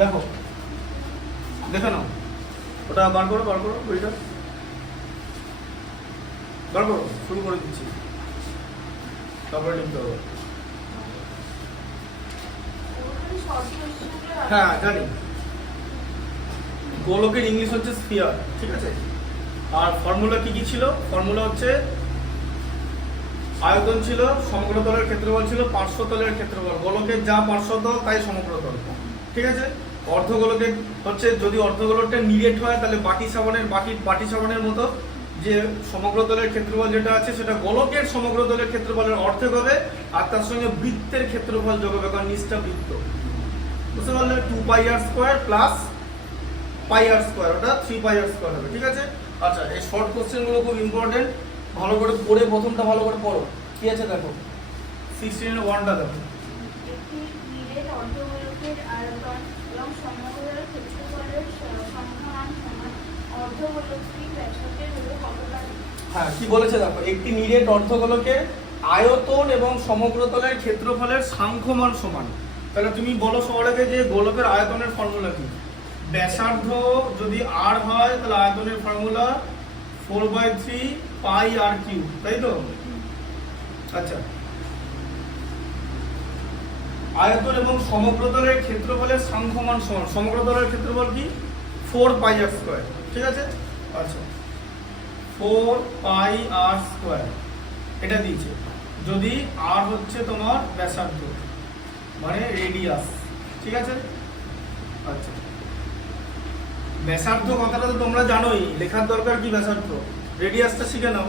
দেখো, দেখে নাও, ওটা বার করো বইটা বার করো, শুরু করে দিচ্ছি, তারপরে লিখতে হবে। হ্যাঁ জানি, গোলকের ইংলিশ হচ্ছে স্ফিয়ার, ঠিক আছে। আর ফর্মুলা কি কি ছিল? ফর্মুলা হচ্ছে আয়তন ছিল, সমগ্রতলের ক্ষেত্রফল ছিল, পার্শ্বতলের ক্ষেত্রফল, গোলকের যা পার্শ্বতল তাই সমগ্রতল, ঠিক আছে। অর্ধগোলকের হচ্ছে যদি অর্ধগোলকটা নিরেট হয় তাহলে বাটি সাবানের মতো যে সমগ্রতলের ক্ষেত্রফল যেটা আছে সেটা গোলকের সমগ্রতলের ক্ষেত্রফলের অর্ধেক হবে, আর তার সঙ্গে বৃত্তের ক্ষেত্রফল যোগ হবে, কারণ নিচটা বৃত্ত, বুঝতে পারলে? 2πr² প্লাস πr², ওটা 3πr² হবে, ঠিক আছে। আচ্ছা, এই শর্ট কোশ্চেনগুলো খুব ইম্পর্টেন্ট, ভালো করে পড়ে প্রথমটা ভালো করে পড়ো। কি আছে দেখো, 16-1টা দেখো। একটি নিরেট অর্ধগোলকের আয়তন এবং সমগ্রতলের ক্ষেত্রফলের সংখ্যামান সমান অর্ধগোলকটি ব্যাসার্ধের হলো কতটা? হ্যাঁ, কি বলেছে দেখো, একটি নিরেট অর্ধগোলকের আয়তন এবং সমগ্রতলের ক্ষেত্রফলের সাংখ্যমান সমান। তাহলে তুমি বলো সবার আগে যে গোলকের আয়তনের ফর্মুলা কি? ব্যাসার্ধ যদি r হয় তাহলে আয়তনের ফর্মুলা 4/3 πr³, তাই তো? আচ্ছা, আয়তন এবং সমগ্রতলের ক্ষেত্রফলের সাংখ্যমান সমান, সমগ্রতলের ক্ষেত্রফল কি? 4πr², ঠিক আছে। আচ্ছা, 4πr², এটা দিয়েছে। যদি r হচ্ছে তোমার ব্যাসার্ধ মানে রেডিয়াস, ঠিক আছে। আচ্ছা, ব্যাসার্ধ কথাটা তো তোমরা জানোই, লেখার দরকার কি? ব্যাসার্ধ, রেডিয়াসটা শিখে নাও,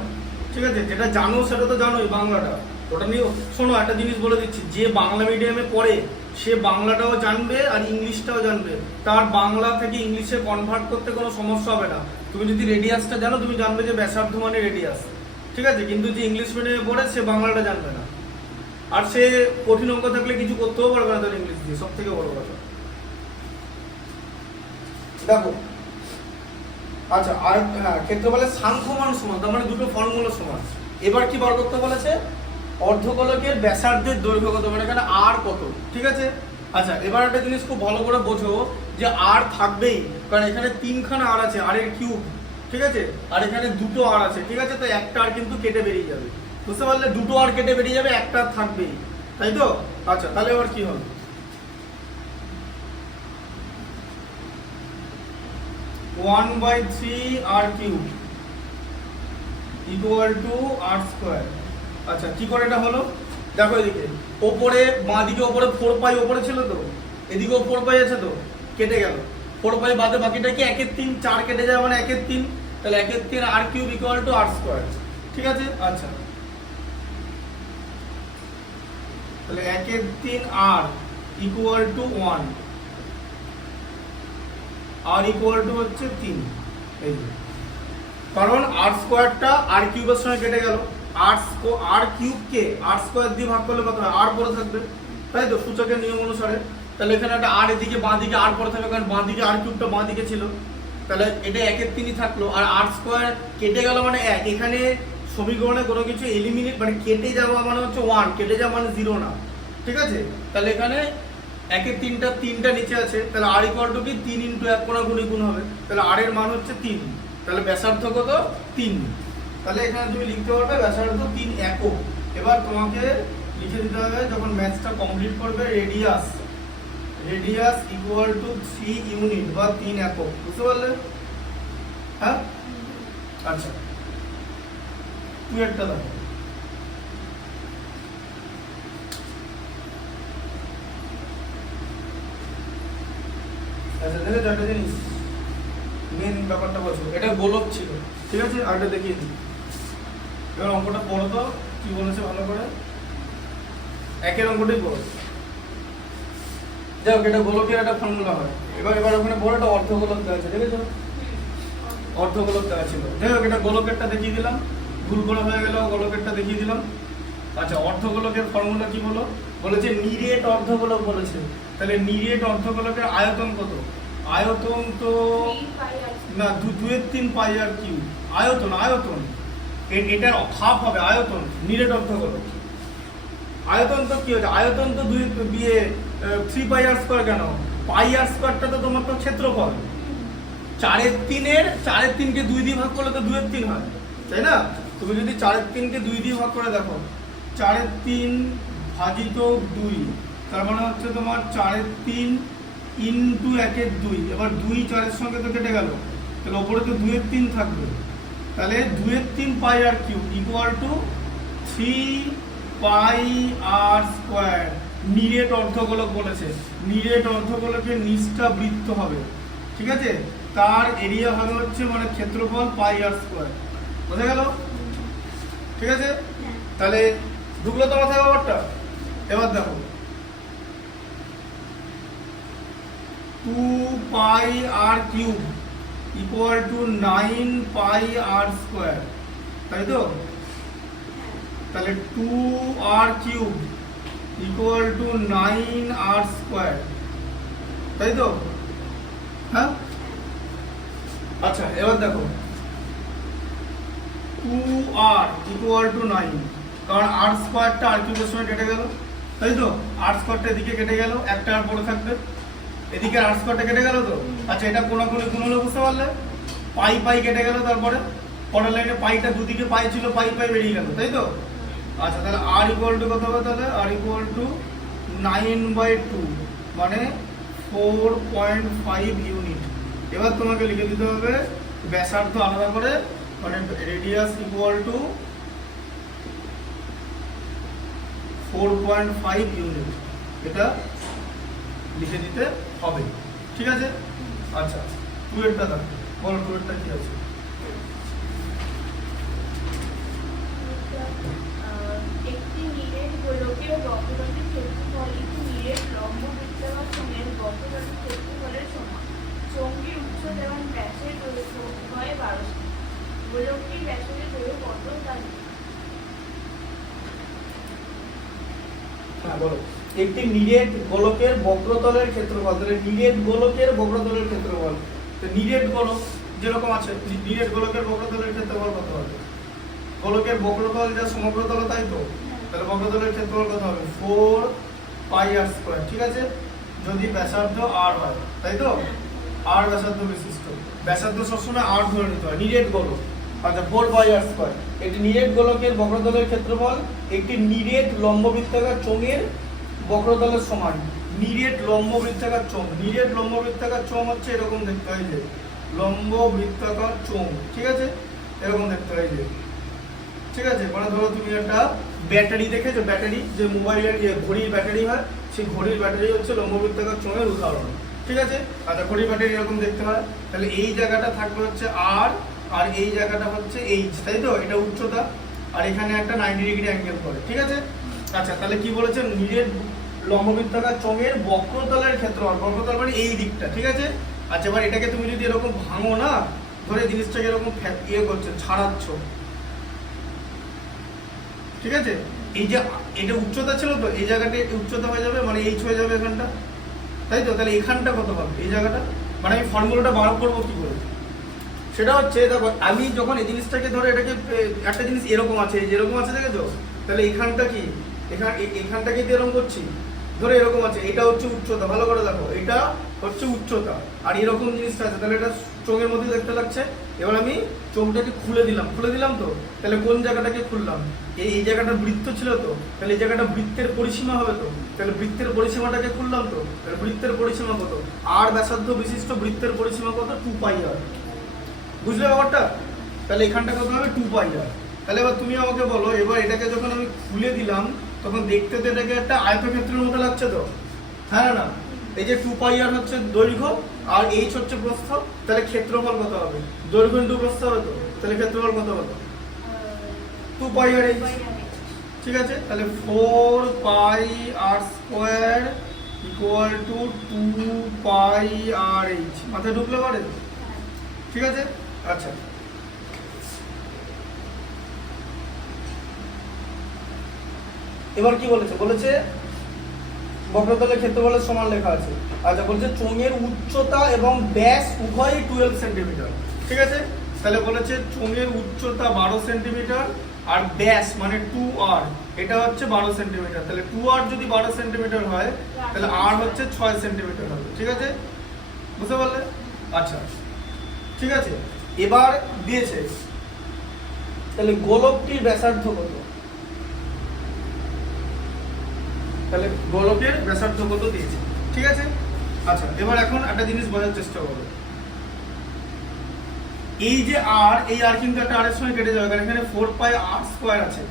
ঠিক আছে। যেটা জানো সেটা তো জানোই, বাংলাটা ওটা নিয়ে। শোনো, একটা জিনিস বলে দিচ্ছি, যে বাংলা মিডিয়ামে পড়ে সে বাংলাটাও জানবে আর ইংলিশটাও জানবে, তার বাংলা থেকে ইংলিশে কনভার্ট করতে কোনো সমস্যা হবে না। তুমি যদি রেডিয়াসটা জানো তুমি জানবে যে ব্যাসার্ধ মানে রেডিয়াস, ঠিক আছে। কিন্তু যে ইংলিশ মিডিয়ামে পড়ে সে বাংলাটা জানবে না, আর সে কঠিন অঙ্ক থাকলে কিছু করতেও পারবে না তার ইংলিশ দিয়ে, সব থেকে বড় কথা। দেখো, আচ্ছা, আর হ্যাঁ, ক্ষেত্রফলের সাংখ্যমান সমান, তার মানে দুটো ফর্মুলা সমান। এবার কি বার করতে বলেছে? অর্ধগোলকের ব্যাসার্ধের দৈর্ঘ্য কত, মানে এখানে আর কত, ঠিক আছে। আচ্ছা, এবার একটা জিনিস খুব ভালো করে বোঝো যে আর থাকবেই, কারণ এখানে তিনখানা আর আছে, আর এর কিউব, ঠিক আছে। আর এখানে দুটো আর আছে, ঠিক আছে। তো একটা আর কিন্তু কেটে বেরিয়ে যাবে, বুঝতে পারলে? দুটো আর কেটে বেরিয়ে যাবে, একটা আর থাকবেই, তাই তো? আচ্ছা, তাহলে এবার কি হবে? 1/3 r³ ইকুয়াল টু r²। আচ্ছা, কি করে এটা হলো? দেখো, এদিকে ওপরে বাঁ দিকে ওপরে 4π ওপরে ছিল তো, এদিকেও 4π আছে তো, কেটে গেল। 4π বাদে বাকিটা কি 1/3, 4 কেটে যায় মানে 1/3, তাহলে 1/3 r³ ইকুয়াল টু r², ঠিক আছে। আচ্ছা, তাহলে 1/3 r ইকুয়াল টু 1, আর ইকুয়াল টু হচ্ছে 3, এই যে, কারণ r²টা r³ সঙ্গে কেটে গেল, r³ r² দিয়ে ভাগ করলে কত হয়? r পরে থাকবে, তাই তো, সূচকের নিয়ম অনুসারে। তাহলে এখানে একটা r এদিকে বাঁ দিকে r পরে থাকবে, কারণ বাঁ দিকে r³ বাঁ দিকে ছিল, তাহলে এটা 1/3 থাকলো। আর r² কেটে গেল মানে 1, এখানে সমীকরণে কোনো কিছু এলিমিনেট মানে কেটে যাওয়া মানে হচ্ছে 1, কেটে যাওয়া মানে 0 না, ঠিক আছে। তাহলে এখানে 1/3টা 3টা নিচে আছে, তাহলে r ইকুয়াল টু কি 3 × 1 কোণাগুণি গুণ হবে, তাহলে r এর মান হচ্ছে 3, তাহলে ব্যাসার্ধ কত? 3। তাহলে এখানে তুমি লিখতে পারবে ব্যাসার্ধ 3 একক। এবার তোমাকে লিখে দিতে হবে যখন ম্যাথসটা কমপ্লিট করবে, রেডিয়াস ইকুয়াল টু 3 ইউনিট বা 3 একক, বুঝতে পারলে? হ্যাঁ, আচ্ছা, তুই একটা দেখো। আচ্ছা, দেখে একটা জিনিস, মেন ব্যাপারটা বলছো, এটা গোলক ছিল, ঠিক আছে। আর এটা দেখিয়ে দিই, এবার অঙ্কটা পড়ো তো, কি বলেছে ভালো করে, একের অঙ্কটাই পড়ো। যাই হোক, এটা গোলকের একটা ফর্মুলা হয়। এবার ওখানে বড় একটা অর্ধগোলক দেওয়া আছে, দেখেছো? অর্ধগোলক দেওয়া ছিল। যাই হোক, এটা গোলকেরটা দেখিয়ে দিলাম, ভুল করে হয়ে গেল, গোলকেরটা দেখিয়ে দিলাম। আচ্ছা, অর্ধগোলকের ফর্মুলা কি বলো? বলেছে নিরেট অর্ধগোলক বলেছে, তাহলে নিরেট অর্ধগোলকের আয়তন কত? আয়তন তো না, 2/3 πr³, আয়তন, এটার হাফ হবে আয়তন, নিরেট অর্ধগোলক। আয়তন তো কি হচ্ছে, আয়তন তো দুই বিয়ে 3 পাই আর স্কয়ার কেন, পাই আর স্কয়ারটা তো তোমার তো ক্ষেত্রফল। 4/3কে 2 দিয়ে ভাগ করলে তো 2/3 হয়, তাই না? তুমি যদি 4/3কে 2 দিয়ে ভাগ করে দেখো, 4/3 ভাজিত 2, তার মানে হচ্ছে তোমার 4/3 ইন্টু 1/2। এবার 2 4-এর সঙ্গে তো কেটে গেল, তাহলে ওপরে তো 2/3 থাকবে, তাহলে 2/3 pi r cube equal to 3 pi r square. নিরেট অর্ধগোলক বলেছে, নিরেট অর্ধগোলকের নিচটা বৃত্ত হবে, ঠিক আছে? তার এরিয়া হবে হচ্ছে মানে ক্ষেত্রফল পাই আর স্কয়ার, বোঝা গেল? ঠিক আছে, তাহলে ঢুকলো তো মাথায় ব্যাপারটা। এবার দেখো 2 pi r cube equal to 9 pi r square, তাই তো? তাহলে 2 r cube equal to 9 r square, তাই তো? হ্যাঁ, আচ্ছা এবার দেখো 2 আর ইকুয়াল টু 9, কারণ আর স্কয়ারটা আর কিউবের সঙ্গে কেটে গেল, তাই তো? আর স্কয়ারটা এদিকে কেটে গেল, একটা আর পড়ে থাকবে, এদিকে আর স্কয়ারটা কেটে গেল তো। আচ্ছা এটা কোনাকুনি গুণ হলো, বুঝতে পারলে? পাই পাই কেটে গেল, তারপরে পরের লাইনে পাইটা দুদিকে পাই ছিল, পাই পাই বেরিয়ে গেল, তাই তো? আচ্ছা তাহলে আর ইকুয়াল টু কত হবে, তাহলে আর ইকুয়াল টু 9/2 মানে 4.5 ইউনিট। এবার তোমাকে লিখে দিতে হবে ব্যাসার্ধ আলাদা করে, মানে রেডিয়াস ইকুয়াল টু 4.5 ইউনিট, এটা লিখে দিতে হবে, ঠিক আছে? আচ্ছা 2 এরটা দেখো, বলো 2 এরটা কি আছে? একটি নিরেট গোলকের বক্রতলের ক্ষেত্রফল একটি নিরেট লম্ব বৃত্তাকার চোঙের বক্রতলের ক্ষেত্রফলের সমান। চোঙটির উচ্চতা এবং ব্যাসের দৈর্ঘ্য উভয় 12 সেমি। গোলকটির ব্যাসের দৈর্ঘ্য কত তা লিখুন। হ্যাঁ বলো। একটি নিরেট গোলকের বক্রতলের ক্ষেত্রফল, তাহলে নিরেট গোলকের বক্রতলের ক্ষেত্রফল, তো নিরেট গোলক যেরকম আছে, নিরেট গোলকের বক্রতলের ক্ষেত্রফল কত হবে? গোলকের বক্রতল যা সমগ্রতল, তাই তো? তাহলে বক্রতলের ক্ষেত্রফল কত হবে? 4 পাই আর স্কয়ার, ঠিক আছে? যদি ব্যাসার্ধ আর হয়, তাই তো? আর ব্যাসার্ধ বিশিষ্ট, ব্যাসার্ধ সবসময় আর ধরে নিতে হয়, নিরেট গোলক। আচ্ছা 4 পাই আর স্কয়ার, একটি নিরেট গোলকের বক্রতলের ক্ষেত্রফল একটি নিরেট লম্ব বৃত্তাকার চোঙের বক্রতলের সমান। নিরেট লম্ব বৃত্তাকার চোঙ, নিরেট লম্ব বৃত্তাকার চোঙ হচ্ছে এরকম দেখতে হয়, যে লম্ব বৃত্তাকার চোঙ, ঠিক আছে? এরকম দেখতে হয়, যে ঠিক আছে? মানে ধরো তুমি একটা ব্যাটারি দেখেছো, ব্যাটারি যে মোবাইলের ঘড়ির ব্যাটারি হয়, সেই ঘড়ির ব্যাটারি হচ্ছে লম্ব বৃত্তাকার চোঙের উদাহরণ, ঠিক আছে? আচ্ছা ঘড়ির ব্যাটারি এরকম দেখতে হয়, তাহলে এই জায়গাটা থাকবে হচ্ছে আর, আর এই জায়গাটা হচ্ছে এইচ, তাই তো? এটা উচ্চতা, আর এখানে একটা 90 ডিগ্রি অ্যাঙ্গেল করে, ঠিক আছে? আচ্ছা তাহলে কি বলেছে, নিরেট লম্ব বৃত্তাকার চোঙের বক্রতলের ক্ষেত্রফল, বক্রতল মানে এই দিকটা, ঠিক আছে? আচ্ছা এবার এটাকে তুমি যদি এরকম ভাঙো না, ধরে জিনিসটাকে এরকম ইয়ে করছো, ছাড়াচ্ছ, ঠিক আছে? এই যে এটা উচ্চতা ছিল তো, এই জায়গাটা উচ্চতা হয়ে যাবে, মানে এইচ হয়ে যাবে এখানটা, তাই তো? তাহলে এখানটা কত হবে, এই জায়গাটা, মানে আমি ফর্মুলাটা বার করবো কি করে? সেটা হচ্ছে দেখো, আমি যখন এই জিনিসটাকে ধরে এটাকে একটা জিনিস এরকম আছে, এই যেরকম আছে দেখেছো, তাহলে এখানটা কি, এখানটাকে এরকম করছি, ধরে এরকম আছে, এটা হচ্ছে উচ্চতা, ভালো করে দেখো, এটা হচ্ছে উচ্চতা, আর এরকম জিনিসটা আছে, তাহলে এটা চোখের মধ্যে দেখতে লাগছে। এবার আমি চোখটাকে খুলে দিলাম তো, তাহলে কোন জায়গাটাকে খুললাম, এই জায়গাটা বৃত্ত ছিল তো, তাহলে এই জায়গাটা বৃত্তের পরিসীমা হবে তো, তাহলে বৃত্তের পরিসীমাটাকে খুললাম তো, তাহলে বৃত্তের পরিসীমা কত, আর ব্যাসার্ধ বিশিষ্ট বৃত্তের পরিসীমা কত, 2 পাই আর, বুঝলে ব্যাপারটা? তাহলে এখানটা কত হবে, 2 পাই আর। তাহলে এবার তুমি আমাকে বলো, এবার এটাকে যখন আমি খুলে দিলাম, তখন দেখতে তো এটাকে একটা আয়তক্ষেত্রের মতো লাগছে তো, হ্যাঁ না? এই যে 2 পাই আর হচ্ছে দৈর্ঘ্য, আর এইচ হচ্ছে প্রস্থ, তাহলে ক্ষেত্রফল কত হবে, দৈর্ঘ্য ইন্টু প্রস্থ হবে তো, তাহলে ক্ষেত্রফল কত হবে, 2 পাই আর এইচ, ঠিক আছে? তাহলে 4 pi r square equal to 2 pi r h, মাথায় ঢুকলে পারে, ঠিক আছে? আচ্ছা এবার কি বলেছে বক্রতলের ক্ষেত্রফলের সমান লেখা আছে। আচ্ছা বলছে চোঙের উচ্চতা এবং ব্যাস উভয়ই 12 সেন্টিমিটার, ঠিক আছে? তাহলে বলেছে চোঙের উচ্চতা 12 সেন্টিমিটার আর ব্যাস মানে 2 আর এটা হচ্ছে 12 সেন্টিমিটার, তাহলে 2r যদি 12 সেন্টিমিটার হয় তাহলে r হচ্ছে 6 সেন্টিমিটার হবে। ঠিক আছে, বুঝতে পারলে? আচ্ছা ঠিক আছে, এবার দিয়েছে তাহলে গোলকটির ব্যাসার্ধ কত, তাহলে গোলকের ব্যাসার্ধ কত দিয়েছে। ঠিক আছে, আচ্ছা এবার এখন একটা জিনিস বোঝার চেষ্টা করো, এই যে r, এই r কিন্তু একটা r এর সঙ্গে কেটে যাবে, কারণ এখানে 4 পাই r স্কয়ার আছে,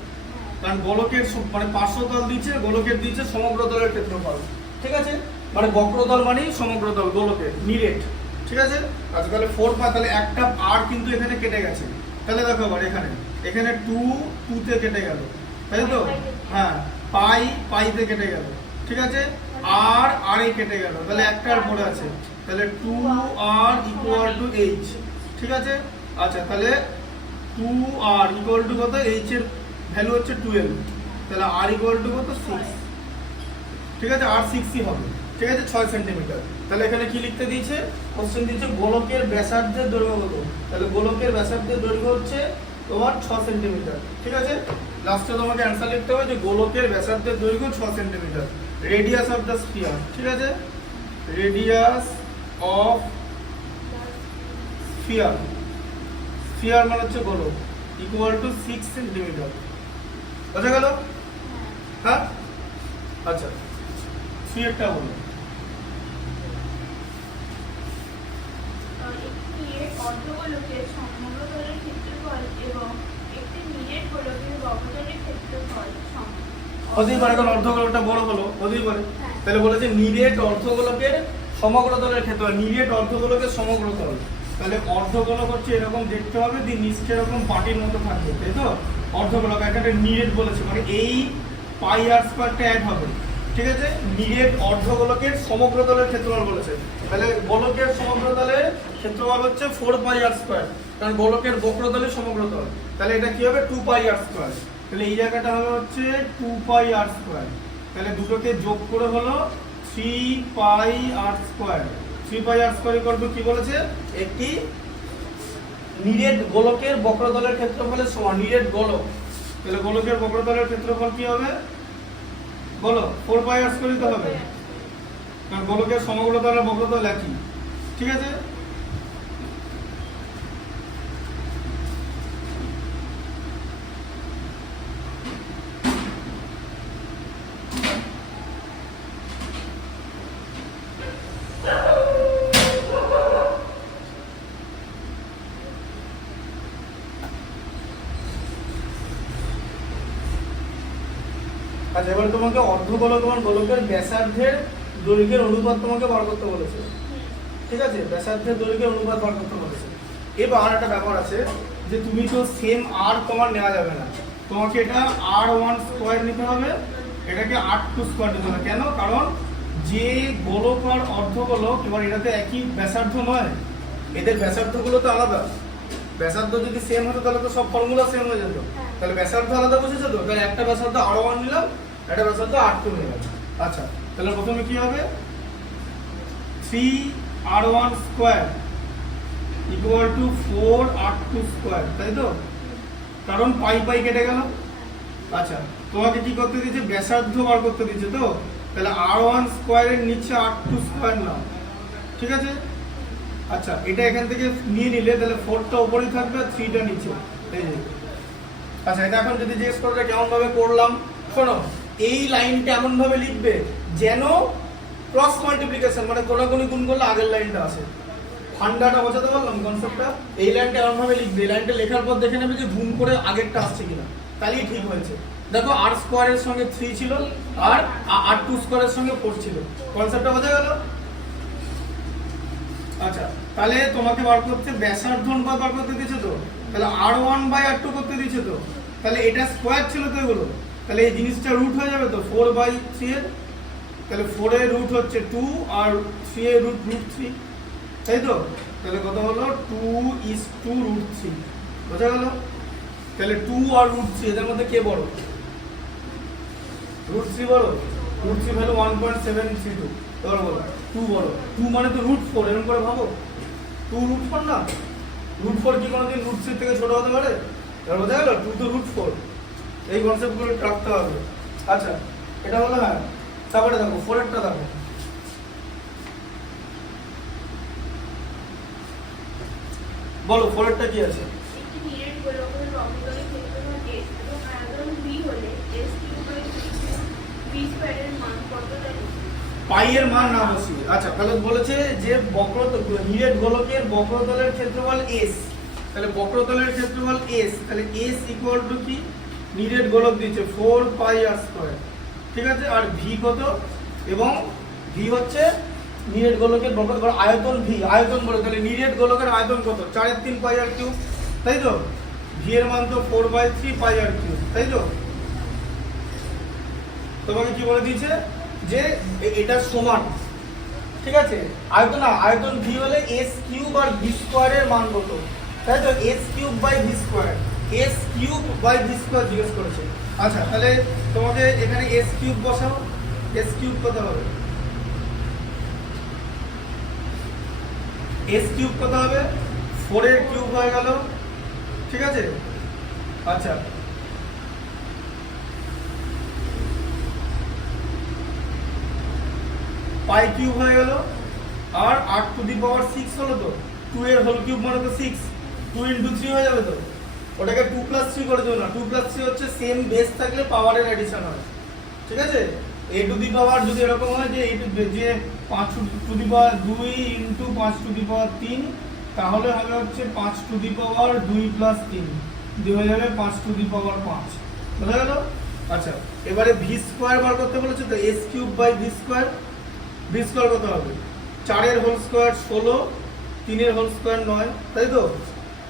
কারণ গোলকের মানে পার্শ্বতল দিয়েছে, গোলকের দিয়েছে সমগ্র তলের ক্ষেত্রফল। ঠিক আছে, মানে বক্রতল মানেই সমগ্র তল গোলকের নিরেট। ঠিক আছে, আচ্ছা তাহলে 4 পাই, তাহলে একটা r কিন্তু এখানে কেটে গেছে, তাহলে দেখো আবার এখানে এখানে 2 তে কেটে গেল, তাই তো? হ্যাঁ, পাইতে কেটে গেল। ঠিক আছে, আর এ কেটে গেল, তাহলে একটার পরে আছে, তাহলে 2r ইকুয়াল টু h। ঠিক আছে, আচ্ছা তাহলে 2r ইকুয়াল টু কত, h এর ভ্যালু হচ্ছে 12, তাহলে r ইকুয়াল টু কত 6। ঠিক আছে, r 6ই হবে। ঠিক আছে, 6 সেন্টিমিটার। তাহলে এখানে কি লিখতে দিয়েছে, কোশ্চেন দিয়েছে গোলকের ব্যাসার্ধের দৈর্ঘ্য কত, তাহলে গোলকের ব্যাসার্ধের দৈর্ঘ্য হচ্ছে তোমার 6 সেন্টিমিটার। ঠিক আছে, লাস্টে তোমাকে অ্যান্সার লিখতে হবে যে গোলকের ব্যাসার্ধের দৈর্ঘ্য 6 centimetre. Radius of the sphere, ঠিক আছে, রেডিয়াস অফ স্ফিয়ার, স্ফিয়ার মানে হচ্ছে গোলক, ইকুয়াল টু 6 সেন্টিমিটার। বোঝা গেল? হ্যাঁ, আচ্ছা স্ফিয়ারটা বলো। একটি অর্ধগোলকের সমগ্রতলের ক্ষেত্রফল এবং একটি নিরেট গোলকের ব্যবধানের ক্ষেত্রফল সমান। হতেই পারে, কারণ অর্ধগোলকটা বড় হলো, হতেই পারে। হ্যাঁ। তাহলে বলেছে নিরেট অর্ধগোলকের সমগ্রতলের ক্ষেত্রফল, নিরেট অর্ধগোলকের সমগ্রতল, তাহলে অর্ধগোলক হচ্ছে এরকম দেখতে হবে, দিয়ে নিচটা এরকম পাটির মতো থাকবে, তাই তো? অর্ধগোলক একটা নিরেট বলেছে, মানে এই পাই আর স্কয়ারটা অ্যাড হবে। ঠিক আছে, নিরেট অর্ধগোলকের সমগ্রতলের ক্ষেত্রফল বলেছে, তাহলে গোলকের সমগ্রতলের ক্ষেত্রফল হচ্ছে 4 পাই আর স্কয়ার, কারণ গোলকের বক্রতলের সমগ্রতল, তাহলে এটা কি হবে 2 পাই আর স্কয়ার। তাহলে এই জায়গাটা হবে হচ্ছে 2 পাই আর স্কয়ার, তাহলে দুটোকে যোগ করে হলো 3 pi r square. 3 pi r square equal to কি বলেছে, একটি নিরেট গোলকের বক্রতলের ক্ষেত্রফলের সমান, নিরেট গোলক, তাহলে গোলকের বক্রতলের ক্ষেত্রফল কি হবে বলো, 4 পাই আর স্কয়ার দিতে হবে, কারণ গোলকের সমগ্রতল আর বক্রতল একই। ঠিক আছে, আচ্ছা এবার তোমাকে অর্ধগোলক এবং গোলকের ব্যাসার্ধের দৈর্ঘ্যের অনুপাত তোমাকে বার করতে বলেছে। ঠিক আছে, ব্যাসার্ধের দৈর্ঘ্যের অনুপাত বার করতে বলেছে। এবার একটা ব্যাপার আছে যে তুমি তো সেম আর তোমার নেওয়া যাবে না, তোমাকে এটা r1 স্কয়ার নিতে হবে, এটাকে r2 স্কয়ার নিতে হবে। কেন? কারণ যে গোলক আর অর্ধগোলক, এবার এটাতে একই ব্যাসার্ধ নয়, এদের ব্যাসার্ধগুলো তো আলাদা। ব্যাসার্ধ যদি সেম হতো তাহলে তো সব ফর্মুলা সেম হয়ে যেত, তাহলে ব্যাসার্ধ আলাদা বুঝেছো তো? তাহলে একটা ব্যাসার্ধ r1 নিলাম, একটা ব্যাসার্ধ r2 নিলাম। আচ্ছা তাহলে প্রথমে কি হবে, 3r1 square equal two 4r2 square, তাই তো? কারণ পাই পাই কেটে গেল। আচ্ছা তোমাকে কি করতে দিয়েছে, ব্যাসার্ধ বার করতে দিয়েছে তো, তাহলে r1 স্কয়ারের নিচে r2 স্কয়ার নাও। ঠিক আছে, আচ্ছা এটা এখান থেকে নিয়ে নিলে তাহলে 4টা উপরেই থাকবে, 3টা নিচে, এই যে। আচ্ছা এটা এখন যদি জিজ্ঞেস করো কেমন ভাবে করলাম, শোনো এই লাইনটা এমন ভাবে লিখবে যেন ক্রস মাল্টিপ্লিকেশন, মানে কোনাকুনি গুণ করলে আগের লাইনটা আসে। ফান্ডাটা বোঝাতে পারলাম কনসেপ্টটা? এই লাইনটা এমন ভাবে লিখবে, এই লাইনটা লেখার পর দেখে নেবে যে গুণ করে আগেরটা আসছে কিনা, তাহলেই ঠিক হয়েছে। দেখো r স্কয়ারের সঙ্গে 3 ছিল আর r2 স্কয়ারের সঙ্গে 4 ছিল, কনসেপ্টটা বোঝা গেল? আচ্ছা তাহলে তোমাকে বার করতে ব্যাসার্ধ অনুপাত বার করতে দিয়েছে তো, তাহলে r1/r2 করতে দিয়েছে তো, তাহলে এটা স্কয়ার ছিল তো এগুলো, তাহলে এই জিনিসটা রুট হয়ে যাবে তো 4/3 এর, তাহলে 4 এর রুট হচ্ছে 2 আর 3 এর রুট √3, তাই তো? তাহলে কত হলো 2:√3, বোঝা গেল? তাহলে 2 আর √3 এদের মধ্যে কে বড়? √3 বড়, √3 ভ্যালু 1.732, এবার বলো 2 বড়, 2 মানে তো √4, এরকম করে ভাবো, 2 √4 না, √4 কি কোনোদিন √3 থেকে ছোট হতে পারে? এবার বোঝা গেল, 2 তো √4, এই কনসেপ্টগুলো রাখতে হবে। আচ্ছা এটা হলো, হ্যাঁ তারপরে দেখো ফোরেরটা দেখো, বলো ফোরেরটা কি আছে? একটি নিরেট গোলকের বক্রতলের ক্ষেত্রফল S এবং আয়তন V হলে S কিউব বাই V স্কয়ারের মান কত জানি? পাই এর মান না বসিয়ে। আচ্ছা তাহলে বলেছে যে নিরেট গোলকের বক্রতলের ক্ষেত্রফল S, তাহলে বক্রতলের ক্ষেত্রফল S, তাহলে S ইকুয়াল টু কি, নিরেট গোলক দিচ্ছে 4 পাই আর স্কয়ার, ঠিক আছে, আর V কত, এবং V হচ্ছে নিরেট গোলকের বক্রতল আয়তন V, আয়তন বলে, তাহলে নিরেট গোলকের আয়তন কত, 4/3 পাই আর কিউব, তাই তো, V এর মান তো 4/3 পাই আর কিউব, তাই তো। তোমাকে কি বলে দিয়েছে যে এটা সমান, ঠিক আছে, আয়তন না, আয়তন V হলে S কিউব আর V স্কয়ারের মান কত, তাই তো, S cube by V square, S cube by V square জিজ্ঞেস করেছে। আচ্ছা তাহলে তোমাকে এখানে S কিউব বসাও, S কিউব কত হবে, S কিউব কত হবে, 4 এর কিউব হয়ে গেল, ঠিক আছে। আচ্ছা পাই কিউব হয়ে গেল, আর 8 টু দি পাওয়ার 6 হলো তো, 2 এর হোল কিউব মানে তো 6, 2 ইনটু 3 হয়ে যাবে তো, ওটাকে 2 প্লাস 3 করে দিও না, 2 প্লাস 3 হচ্ছে সেম বেস থাকলে পাওয়ারের এডিশন হয়, ঠিক আছে। a টু দি পাওয়ার যদি এরকম হয় যে যে 5 to the power 2 into 5 to the power 3, তাহলে হবে হচ্ছে 5 টু দি পাওয়ার 2 প্লাস 3 দিয়ে হয়ে যাবে 5 টু দি পাওয়ার 5, বুঝা গেল। আচ্ছা এবারে v স্কয়ার বার করতে বলেছে তো, s cube by v square, v square কত হবে, 4 এর হোল স্কয়ার 16, 3 এর হোল স্কয়ার 9, তাই তো,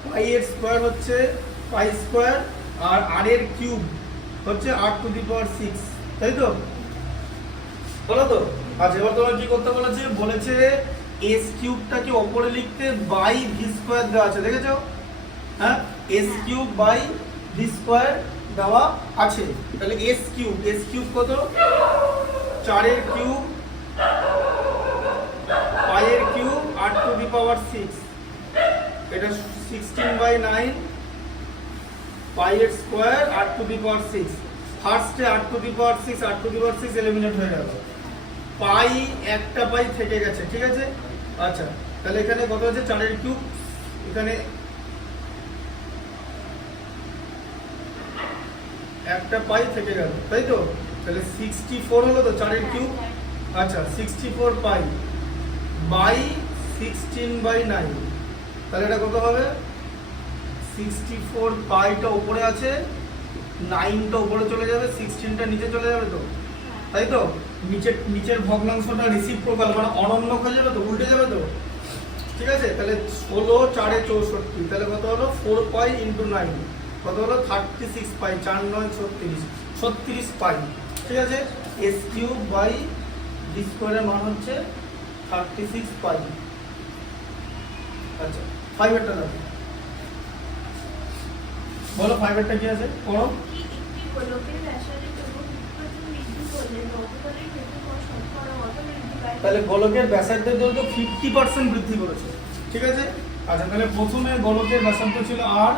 পাই এর স্কয়ার হচ্ছে পাই স্কয়ার, আর r এর কিউব হচ্ছে 8 টু দি পাওয়ার 6, তাই তো, বলো তো। আচ্ছা এবার তোমার কি করতে বলেছে, বলেছে s কিউবটাকে উপরে লিখতে বাই v স্কয়ার দেওয়া আছে, দেখেছো, হ্যাঁ, s cube by v square দেওয়া আছে, তাহলে s কিউব কত, 4 এর কিউব পাই এর কিউব 8 টু দি পাওয়ার 6, এটা 16/9 পাই এর স্কয়ার 8 টু দি পাওয়ার 6, ফার্স্টে 8 two the power 6, 8 two the power 6 eliminate হয়ে গেল, পাই একটা পাই থেকে গেছে, ঠিক আছে। আচ্ছা তাহলে এখানে কত আছে, 4 এর কিউব, এখানে একটা পাই থেকে গেল, তাই তো, তাহলে 64 হলো তো 4 এর কিউব, আচ্ছা 64 পাই বাই 16/9, তাহলে এটা কত হবে, 64 পাইটা উপরে আছে, 9টা উপরে চলে যাবে, 16টা নিচে চলে যাবে তো, তাই তো, নিচের ভগ্নাংশটা রেসিপ্রোকাল মানে অনন্যক হয়ে যাবে তো, উল্টে যাবে তো, ঠিক আছে। তাহলে 16 4 এ 64, তাহলে কত হলো 4 পাই ইনটু 9, কত হলো 36 পাই, 4 9 36 পাই, ঠিক আছে। s কিউব বাই v স্কয়ারের মান হচ্ছে 36 পাই। আচ্ছা 5 এরটা দেখো, বলো 5 এরটা কি আছে, করো। একটি গোলকের ব্যাসার্ধের জন্য উৎপাদন বৃদ্ধি করলে বক্রতলের ক্ষেত্রফল শতকরা কত বৃদ্ধি পায়? তাহলে গোলকের ব্যাসার্ধের দৈর্ঘ্য 50% বৃদ্ধি করেছে, ঠিক আছে। আচ্ছা তাহলে প্রথমে গোলকের ব্যাসার্ধ ছিল r,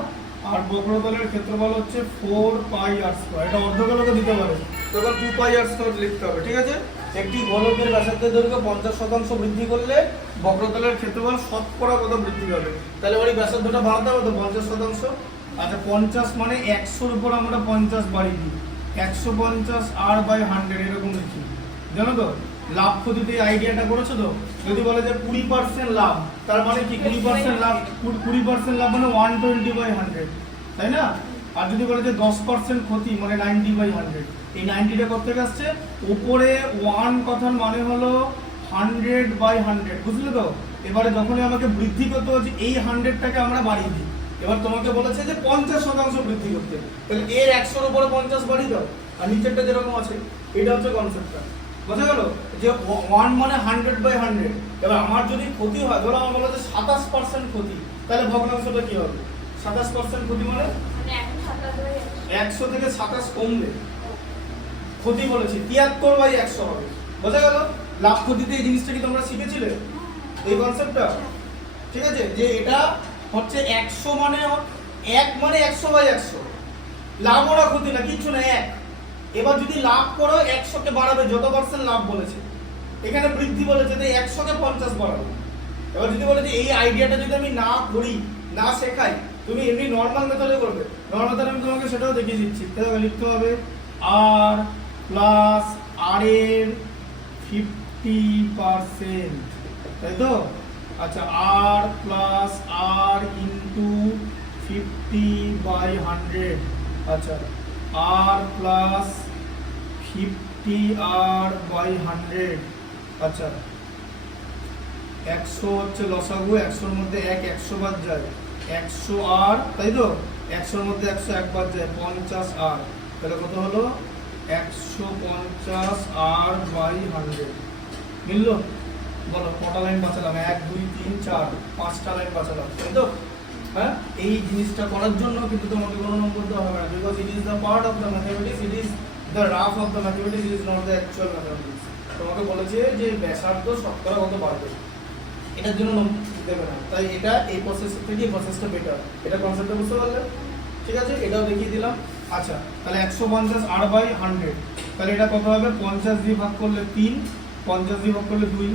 আর বক্রতলের ক্ষেত্রফল হচ্ছে 4 পাই r স্কয়ার, এটা অর্ধগোলকে দিতে পারে, তখন 2 পাই r স্কয়ার লিখতে হবে, ঠিক আছে। একটি গোলকের ব্যাসার্ধের দৈর্ঘ্য 50% বৃদ্ধি করলে বক্রতলের ক্ষেত্রফল শতকরা কত বৃদ্ধি পাবে, তাহলে ওই ব্যাসার্ধটা বাড়াতে হবে তো 50%। আচ্ছা 50 মানে 100 এর উপর আমরা 50 বাড়িয়ে দিই, 150 r বাই 100 এরকম লিখি, জানো তো। লাভ ক্ষতিতে এই আইডিয়াটা করেছো তো, যদি বলে যে 20% লাভ, তার মানে কি 20% লাভ, 20% লাভ মানে 120/100, তাই না। আর যদি বলে যে 10% ক্ষতি মানে 90/100, এই 90টা কত থেকে আসছে, উপরে 1 কথার মানে হলো 100/100, বুঝলে তো। এবারে যখনই আমাকে বৃদ্ধি করতে হচ্ছে এই 100টাকে আমরা বাড়িয়ে দিই, এবার তোমাকে বলেছে যে 50% বৃদ্ধি করতে, তাহলে এর 100 এর উপরে 50 বাড়িয়ে দাও, আর নিচেরটা যেরকম আছে, এটা হচ্ছে কনসেপ্টটা, বোঝা গেল। যে 1 মানে 100/100, এবার আমার যদি ক্ষতি হয়, ধরো আমার বলা যে 27% ক্ষতি, তাহলে ভগ্নাংশটা কি হবে, 27% ক্ষতি মানে মানে এখন 27/100 100 থেকে 27 কমবে, ক্ষতি বলেছি 73/100 হবে, বোঝা গেল। লাভ ক্ষতিতে এই জিনিসটা কি তোমরা শিখেছিলে, এই কনসেপ্টটা, ঠিক আছে। যে এটা হচ্ছে 100 মানে 1 মানে 100/100, লাভ ওরা ক্ষতি না, কিচ্ছু না, এক। এবার যদি লাভ করো 100 কে বাড়াবে, যত পার্সেন্ট লাভ বলেছে, এখানে বৃদ্ধি বলেছে তাই 100 কে 50 বাড়াবো। এবার যদি বলে যে এই আইডিয়াটা যদি আমি না করি, না শেখাই, তুমি এমনি নর্মাল মেথডে করবে। নর্মাল মেথডে আমি তোমাকে সেটাও দেখিয়ে দিচ্ছি। তাহলে লিখতে হবে আর প্লাস আর এর 50%, তাই তো? আচ্ছা, আর প্লাস আর ইন্টু 50/100। আচ্ছা, আর প্লাস 50r/100। আচ্ছা, 100 হচ্ছে লসাগু, 100-র মধ্যে 1 100 বাদ যায়, 100r, তাই তো? 100-র মধ্যে 100 1 বাদ যায়, 50r। তাহলে কত হলো? 150r/100। মিললো? বলো কটা লাইন বাঁচালাম? 1 2 3 4 5টা লাইন বাঁচালাম, তাই তো? হ্যাঁ, এই জিনিসটা করার জন্য কিন্তু তোমাকে কোনো নম্বর দেওয়া হবে না, because it is the part of the mathematics, it is the rough of the mathematics, it is not the actual mathematics. তোমাকে বলেছে যে ব্যাসার্ধ শতকরা কত বাড়বে, এটার জন্য নম্বর দেবে না। তাই এটা এই প্রসেস থেকে এই প্রসেসটা বেটার। এটা কনসেপ্টটা বুঝতে পারলে? ঠিক আছে, এটাও দেখিয়ে দিলাম। আচ্ছা, তাহলে 150r/100, তাহলে এটা কত হবে? 50 দিয়ে ভাগ করলে 3, 50 দিয়ে ভাগ করলে 2,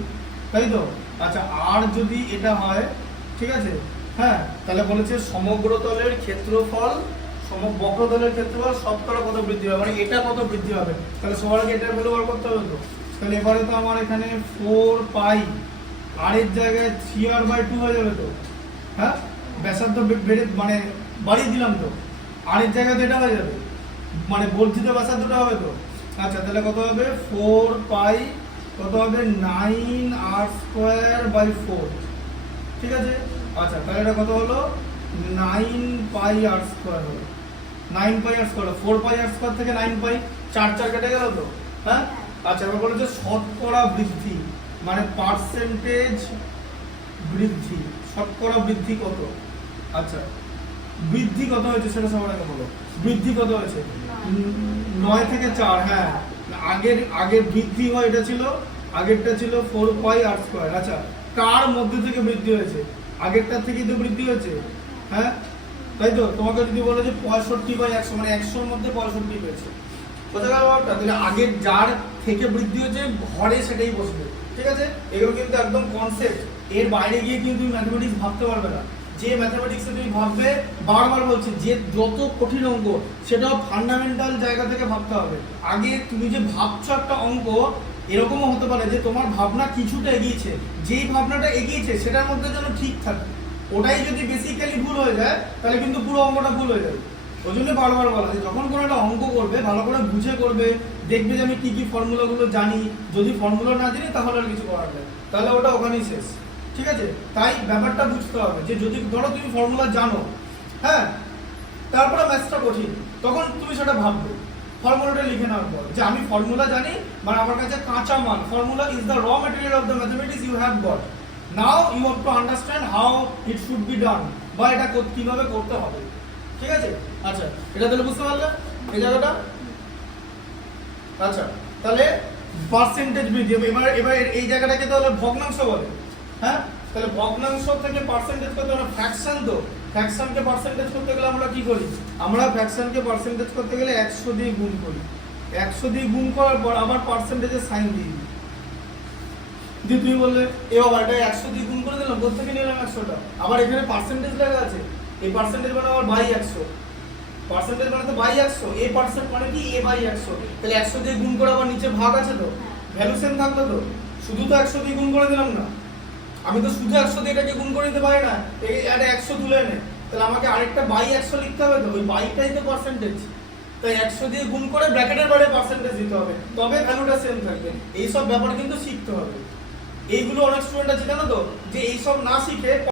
তাই তো? আচ্ছা, আর যদি এটা হয়, ঠিক আছে, হ্যাঁ, তাহলে বলেছে সমগ্রতলের ক্ষেত্রফল, বক্রতলের ক্ষেত্রফল শতকরা কত বৃদ্ধি হবে, মানে এটা কত বৃদ্ধি হবে। তাহলে সবার আগে এটার ভ্যালু বার করতে হবে তো। তাহলে এবারে তো আমার এখানে 4 পাই আর এর জায়গায় 3r/2 হয়ে যাবে তো। হ্যাঁ, ব্যাসার্ধ বেড়ে মানে বাড়িয়ে দিলাম তো, আর এর জায়গায় তো এটা হয়ে যাবে, মানে বর্ধিত ব্যাসার্ধটা হবে তো। আচ্ছা, তাহলে কত হবে? 4 পাই কত হবে? 9r²/4, ঠিক আছে? আচ্ছা, তাহলে এটা কত হলো? 9πr² হলো। 9πr², 4πr² থেকে 9π, 4 4 কেটে গেল তো। হ্যাঁ, আচ্ছা, এবার বলেছে শতকরা বৃদ্ধি, মানে পার্সেন্টেজ বৃদ্ধি, শতকরা বৃদ্ধি কত? আচ্ছা, বৃদ্ধি কত হয়েছে সেটা সবার আগে বলো। বৃদ্ধি কত হয়েছে? 9 থেকে 4। হ্যাঁ, আগের বৃদ্ধি হয় এটা ছিল, আগেরটা ছিল 4πr²। আচ্ছা, কার মধ্যে থেকে বৃদ্ধি হয়েছে? আগেরটার থেকেই তো বৃদ্ধি হয়েছে। হ্যাঁ, তাই তো? তোমাকে যদি বলে যে 65/100, মানে 100-র মধ্যে 65 হয়েছে, বোঝা গেল ব্যাপারটা? তাহলে আগের যার থেকে বৃদ্ধি হয়েছে ঘরে সেটাই বসবে, ঠিক আছে? এগুলো কিন্তু একদম কনসেপ্ট, এর বাইরে গিয়ে কিন্তু তুমি ম্যাথমেটিক্স ভাবতে পারবে না। যে ম্যাথমেটিক্সে তুমি ভাববে, বারবার বলছি, যে যত কঠিন অঙ্ক সেটাও ফান্ডামেন্টাল জায়গা থেকে ভাবতে হবে। আগে তুমি যে ভাবছো একটা অঙ্ক, এরকমও হতে পারে যে তোমার ভাবনা কিছুটা এগিয়েছে, যেই ভাবনাটা এগিয়েছে সেটার মধ্যে যেন ঠিক থাকে, ওটাই যদি বেসিক্যালি ভুল হয়ে যায় তাহলে কিন্তু পুরো অঙ্কটা ভুল হয়ে যাবে। ওই জন্য বারবার বলা যে যখন কোনো একটা অঙ্ক করবে ভালো করে বুঝে করবে, দেখবে যে আমি কি কি ফর্মুলাগুলো জানি, যদি ফর্মুলা না জানি তাহলে আর কিছু করার নেই, তাহলে ওটা ওখানেই শেষ, ঠিক আছে? তাই ব্যাপারটা বুঝতে হবে যে যদি ধরো তুমি ফর্মুলা জানো, হ্যাঁ, তারপরে ম্যাথসটা কঠিন, তখন তুমি সেটা ভাববে ফর্মুলাটা লিখে নেওয়ার পর যে আমি ফর্মুলা জানি, মানে আমার কাছে কাঁচা মাল, formula is the raw material of the mathematics you have got, now you have to understand how it should be done, বা এটা কিভাবে করতে হবে, ঠিক আছে? আচ্ছা, এটা তাহলে বুঝতে পারলে এই জায়গাটা? আচ্ছা, তাহলে পার্সেন্টেজ বৃদ্ধি হবে। এবার এই জায়গাটাকে তাহলে ভগ্নাংশ বলে। হ্যাঁ, তাহলে ভগ্নাংশ থেকে পার্সেন্টেজ করতে আমরা ফ্র্যাকশন, তো ফ্র্যাকশনকে পার্সেন্টেজ করতে গেলে আমরা কি করি? আমরা ফ্র্যাকশনকে পার্সেন্টেজ করতে গেলে 100 দিয়ে গুণ করি, 100 দিয়ে গুণ করার পর আবার পার্সেন্টেজের সাইন দিই। দিয়ে তুমি বললে এ বাবা এটা 100 দিয়ে গুণ করে দিলাম, কোথা থেকে নিলাম 100টা? আবার এখানে পার্সেন্টেজ লেখা আছে, এই পার্সেন্টেজ মানে আবার বাই 100, পার্সেন্টেজ মানে তো বাই 100, এ পার্সেন্ট মানে কি এ বাই 100। তাহলে 100 দিয়ে গুণ করে আবার নিচে ভাগ আছে তো, ভ্যালু সেম থাকলো তো, শুধু তো 100 দিয়ে গুণ করে দিলাম না, আমি তো শুধু 100 দিয়ে এটাকে গুণ করে দিতে পারি না, এটা 100 তুলে নে, তাহলে আমাকে আরেকটা বাই 100 লিখতে হবে তো, ওই বাইটাই তো পার্সেন্টেজ। তাই 100 দিয়ে গুণ করে ব্র্যাকেটের বাইরে পার্সেন্টেজ দিতে হবে, তবে ভ্যালুটা সেম থাকবে। এই সব ব্যাপার কিন্তু শিখতে হবে, এইগুলো অনেক স্টুডেন্ট আছে জানো তো, যে এইসব না শিখে